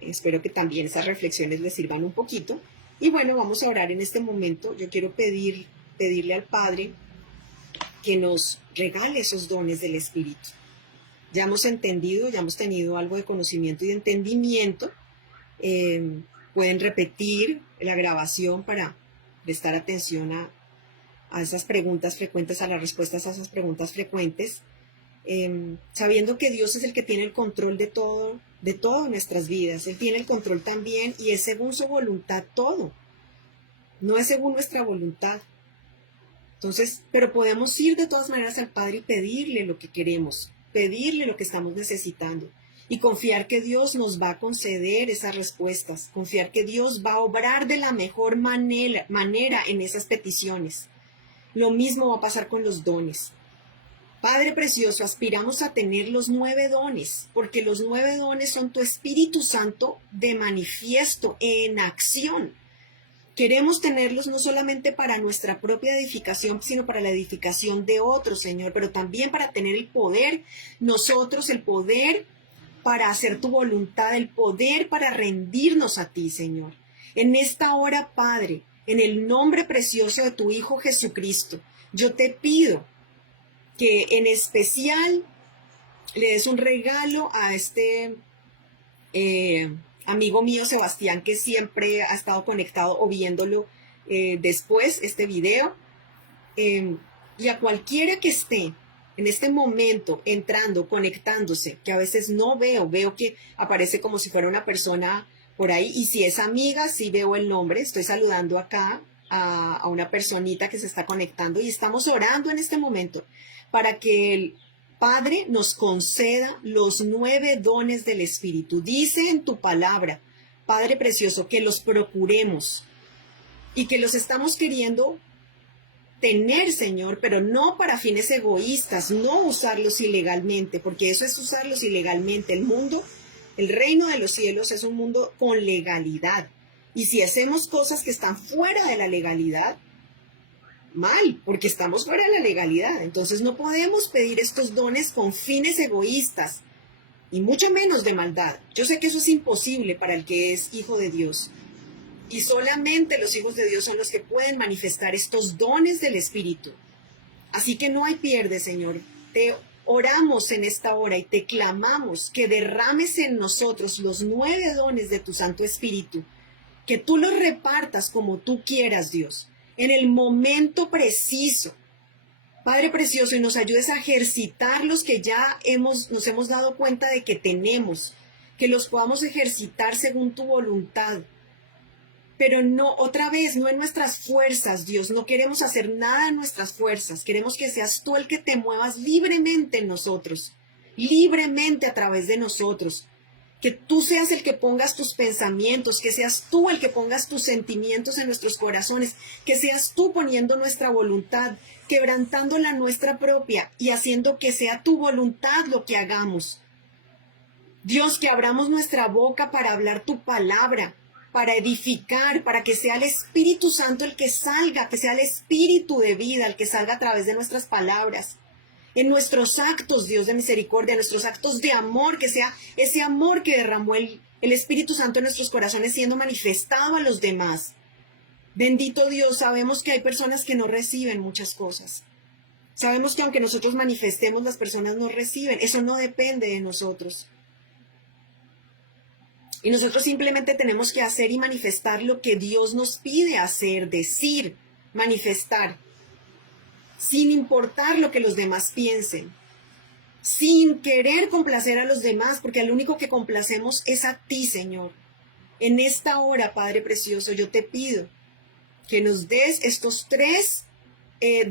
Espero que también esas reflexiones les sirvan un poquito. Y bueno, vamos a orar en este momento. Yo quiero pedirle al Padre que nos regale esos dones del Espíritu. Ya hemos entendido, ya hemos tenido algo de conocimiento y de entendimiento. Pueden repetir la grabación para prestar atención a esas preguntas frecuentes, a las respuestas a esas preguntas frecuentes, sabiendo que Dios es el que tiene el control de todo en nuestras vidas. Él tiene el control también y es según su voluntad todo. No es según nuestra voluntad. Entonces, pero podemos ir de todas maneras al Padre y pedirle lo que queremos, pedirle lo que estamos necesitando y confiar que Dios nos va a conceder esas respuestas, confiar que Dios va a obrar de la mejor manera en esas peticiones. Lo mismo va a pasar con los dones. Padre precioso, aspiramos a tener los 9 dones, porque los 9 dones son tu Espíritu Santo de manifiesto, en acción. Queremos tenerlos no solamente para nuestra propia edificación, sino para la edificación de otros, Señor, pero también para tener el poder, nosotros el poder para hacer tu voluntad, el poder para rendirnos a ti, Señor. En esta hora, Padre, en el nombre precioso de tu Hijo Jesucristo, yo te pido que en especial le des un regalo a este amigo mío Sebastián, que siempre ha estado conectado o viéndolo después, este video, y a cualquiera que esté en este momento entrando, conectándose, que a veces no veo que aparece como si fuera una persona por ahí, y si es amiga, sí veo el nombre. Estoy saludando acá a una personita que se está conectando y estamos orando en este momento para que el Padre nos conceda los 9 dones del Espíritu. Dice en tu palabra, Padre precioso, que los procuremos y que los estamos queriendo tener, Señor, pero no para fines egoístas, no usarlos ilegalmente, porque eso es usarlos ilegalmente. El mundo, el reino de los cielos es un mundo con legalidad. Y si hacemos cosas que están fuera de la legalidad, mal, porque estamos fuera de la legalidad. Entonces no podemos pedir estos dones con fines egoístas y mucho menos de maldad. Yo sé que eso es imposible para el que es hijo de Dios. Y solamente los hijos de Dios son los que pueden manifestar estos dones del Espíritu. Así que no hay pierde, Señor. Te oramos en esta hora y te clamamos que derrames en nosotros los 9 dones de tu Santo Espíritu, que tú los repartas como tú quieras, Dios, en el momento preciso, Padre precioso, y nos ayudes a ejercitar los que ya nos hemos dado cuenta de que tenemos, que los podamos ejercitar según tu voluntad, pero no, otra vez, no en nuestras fuerzas, Dios, no queremos hacer nada en nuestras fuerzas, queremos que seas tú el que te muevas libremente en nosotros, libremente a través de nosotros, que tú seas el que pongas tus pensamientos, que seas tú el que pongas tus sentimientos en nuestros corazones, que seas tú poniendo nuestra voluntad, quebrantando la nuestra propia y haciendo que sea tu voluntad lo que hagamos. Dios, que abramos nuestra boca para hablar tu palabra, para edificar, para que sea el Espíritu Santo el que salga, que sea el Espíritu de vida el que salga a través de nuestras palabras, en nuestros actos, Dios de misericordia, en nuestros actos de amor, que sea ese amor que derramó el Espíritu Santo en nuestros corazones siendo manifestado a los demás. Bendito Dios, sabemos que hay personas que no reciben muchas cosas. Sabemos que aunque nosotros manifestemos, las personas no reciben. Eso no depende de nosotros. Y nosotros simplemente tenemos que hacer y manifestar lo que Dios nos pide hacer, decir, manifestar, sin importar lo que los demás piensen, sin querer complacer a los demás, porque al único que complacemos es a ti, Señor. En esta hora, Padre Precioso, yo te pido que nos des estos tres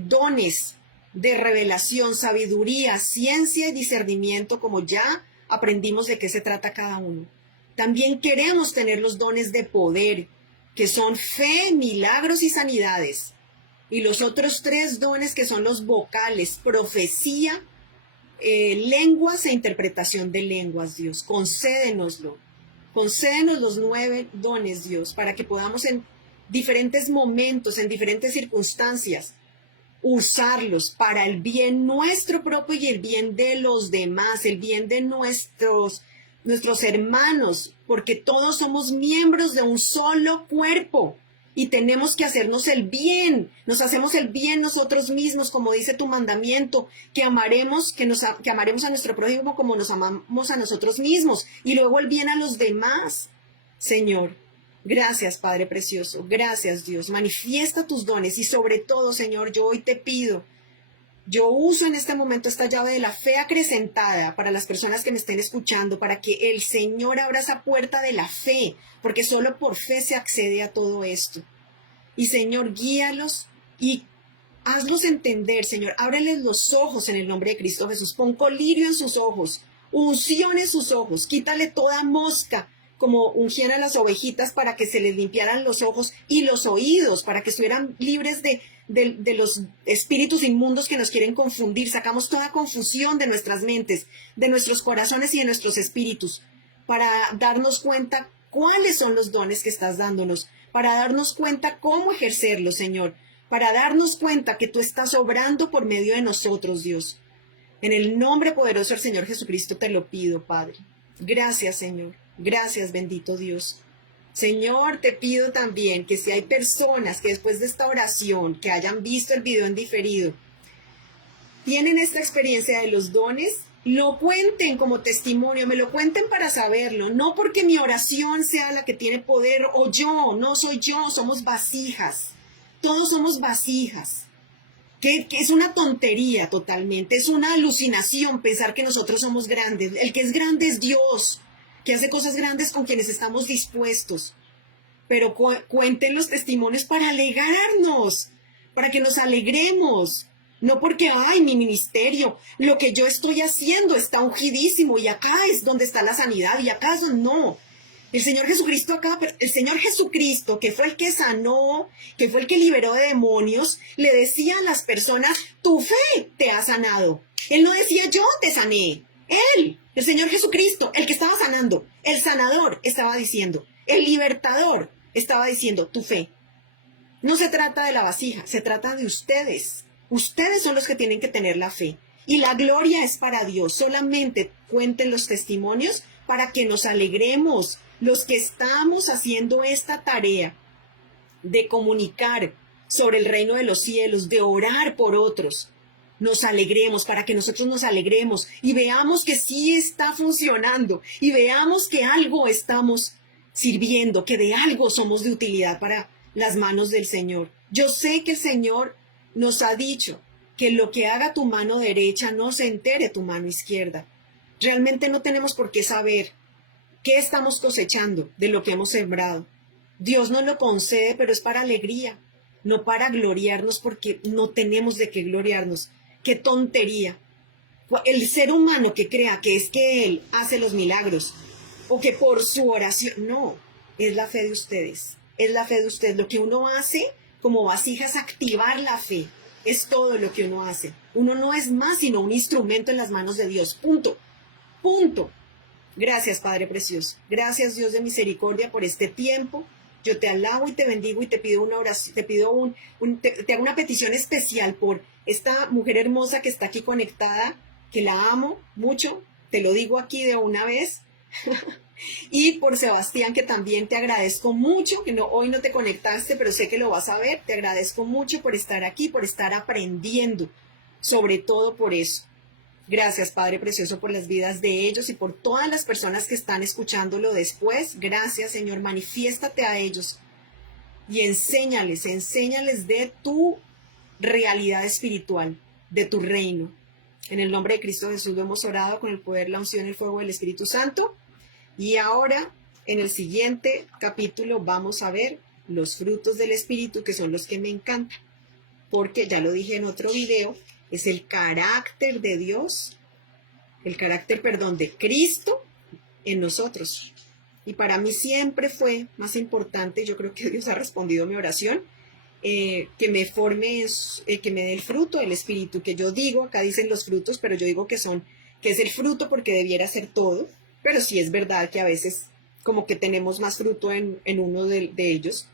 dones de revelación, sabiduría, ciencia y discernimiento, como ya aprendimos de qué se trata cada uno. También queremos tener los dones de poder, que son fe, milagros y sanidades. Y los otros tres dones que son los vocales, profecía, lenguas e interpretación de lenguas, Dios. Concédenoslo. Concédenos los 9 dones, Dios, para que podamos en diferentes momentos, en diferentes circunstancias, usarlos para el bien nuestro propio y el bien de los demás, el bien de nuestros hermanos, porque todos somos miembros de un solo cuerpo y tenemos que hacernos el bien. Nos hacemos el bien nosotros mismos, como dice tu mandamiento, que amaremos a nuestro prójimo como nos amamos a nosotros mismos, y luego el bien a los demás. Señor, gracias, Padre Precioso, gracias, Dios. Manifiesta tus dones y sobre todo, Señor, yo hoy te pido, yo uso en este momento esta llave de la fe acrecentada para las personas que me estén escuchando, para que el Señor abra esa puerta de la fe, porque solo por fe se accede a todo esto. Y Señor, guíalos y hazlos entender, Señor. Ábreles los ojos en el nombre de Cristo Jesús. Pon colirio en sus ojos, unción en sus ojos. Quítale toda mosca, como ungían a las ovejitas para que se les limpiaran los ojos y los oídos, para que estuvieran libres de los espíritus inmundos que nos quieren confundir. Sacamos toda confusión de nuestras mentes, de nuestros corazones y de nuestros espíritus, para darnos cuenta cuáles son los dones que estás dándonos, para darnos cuenta cómo ejercerlos, Señor, para darnos cuenta que tú estás obrando por medio de nosotros, Dios. En el nombre poderoso del Señor Jesucristo te lo pido, Padre. Gracias, Señor. Gracias, bendito Dios. Señor, te pido también que si hay personas que después de esta oración, que hayan visto el video en diferido, tienen esta experiencia de los dones, lo cuenten como testimonio, me lo cuenten para saberlo, no porque mi oración sea la que tiene poder o yo, no soy yo, somos vasijas, todos somos vasijas, que es una tontería totalmente, es una alucinación pensar que nosotros somos grandes. El que es grande es Dios, que hace cosas grandes con quienes estamos dispuestos. Pero cuenten los testimonios para alegrarnos, para que nos alegremos. No porque, ay, mi ministerio, lo que yo estoy haciendo está ungidísimo y acá es donde está la sanidad y acá no. El Señor Jesucristo acá, el Señor Jesucristo, que fue el que sanó, que fue el que liberó de demonios, le decía a las personas, tu fe te ha sanado. Él no decía, yo te sané. Él, el Señor Jesucristo, el que estaba sanando, el sanador estaba diciendo, el libertador estaba diciendo, tu fe. No se trata de la vasija, se trata de ustedes. Ustedes son los que tienen que tener la fe. Y la gloria es para Dios. Solamente cuenten los testimonios para que nos alegremos, los que estamos haciendo esta tarea de comunicar sobre el reino de los cielos, de orar por otros. Nos alegremos, para que nosotros nos alegremos y veamos que sí está funcionando y veamos que algo estamos sirviendo, que de algo somos de utilidad para las manos del Señor. Yo sé que el Señor nos ha dicho que lo que haga tu mano derecha no se entere tu mano izquierda. Realmente no tenemos por qué saber qué estamos cosechando de lo que hemos sembrado. Dios nos lo concede, pero es para alegría, no para gloriarnos, porque no tenemos de qué gloriarnos. ¡Qué tontería! El ser humano que crea que es que Él hace los milagros o que por su oración, no, es la fe de ustedes, es la fe de ustedes. Lo que uno hace como vasija es activar la fe, es todo lo que uno hace. Uno no es más sino un instrumento en las manos de Dios, punto, punto. Gracias, Padre Precioso. Gracias, Dios de misericordia, por este tiempo. Yo te alabo y te bendigo y te pido una oración, te hago una petición especial por esta mujer hermosa que está aquí conectada, que la amo mucho, te lo digo aquí de una vez. Y por Sebastián, que también te agradezco mucho, que no, hoy no te conectaste, pero sé que lo vas a ver. Te agradezco mucho por estar aquí, por estar aprendiendo, sobre todo por eso. Gracias, Padre Precioso, por las vidas de ellos y por todas las personas que están escuchándolo después. Gracias, Señor, manifiéstate a ellos y enséñales de tu realidad espiritual, de tu reino. En el nombre de Cristo Jesús lo hemos orado con el poder, la unción y el fuego del Espíritu Santo. Y ahora, en el siguiente capítulo, vamos a ver los frutos del Espíritu, que son los que me encantan, porque ya lo dije en otro video, es el carácter de Dios, el carácter, perdón, de Cristo en nosotros. Y para mí siempre fue más importante, yo creo que Dios ha respondido a mi oración, que me forme, que me dé el fruto del Espíritu, que yo digo, acá dicen los frutos, pero yo digo que es el fruto porque debiera ser todo, pero sí es verdad que a veces como que tenemos más fruto en uno de ellos,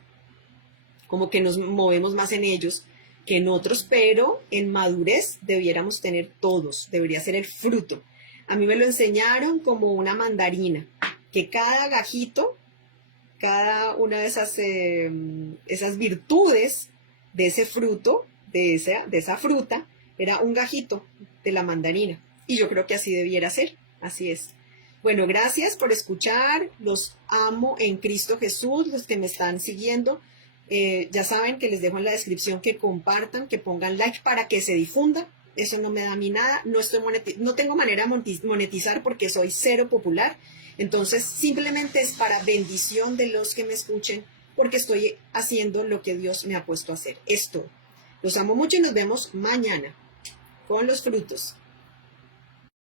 como que nos movemos más en ellos que en otros, pero en madurez debiéramos tener todos, debería ser el fruto. A mí me lo enseñaron como una mandarina, que cada gajito, cada una de esas virtudes de ese fruto, de esa fruta, era un gajito de la mandarina. Y yo creo que así debiera ser, así es. Bueno, gracias por escuchar, los amo en Cristo Jesús, los que me están siguiendo. Ya saben que les dejo en la descripción que compartan, que pongan like para que se difunda. Eso no me da a mí nada. No tengo manera de monetizar porque soy cero popular. Entonces, simplemente es para bendición de los que me escuchen, porque estoy haciendo lo que Dios me ha puesto a hacer. Esto. Los amo mucho y nos vemos mañana con los frutos.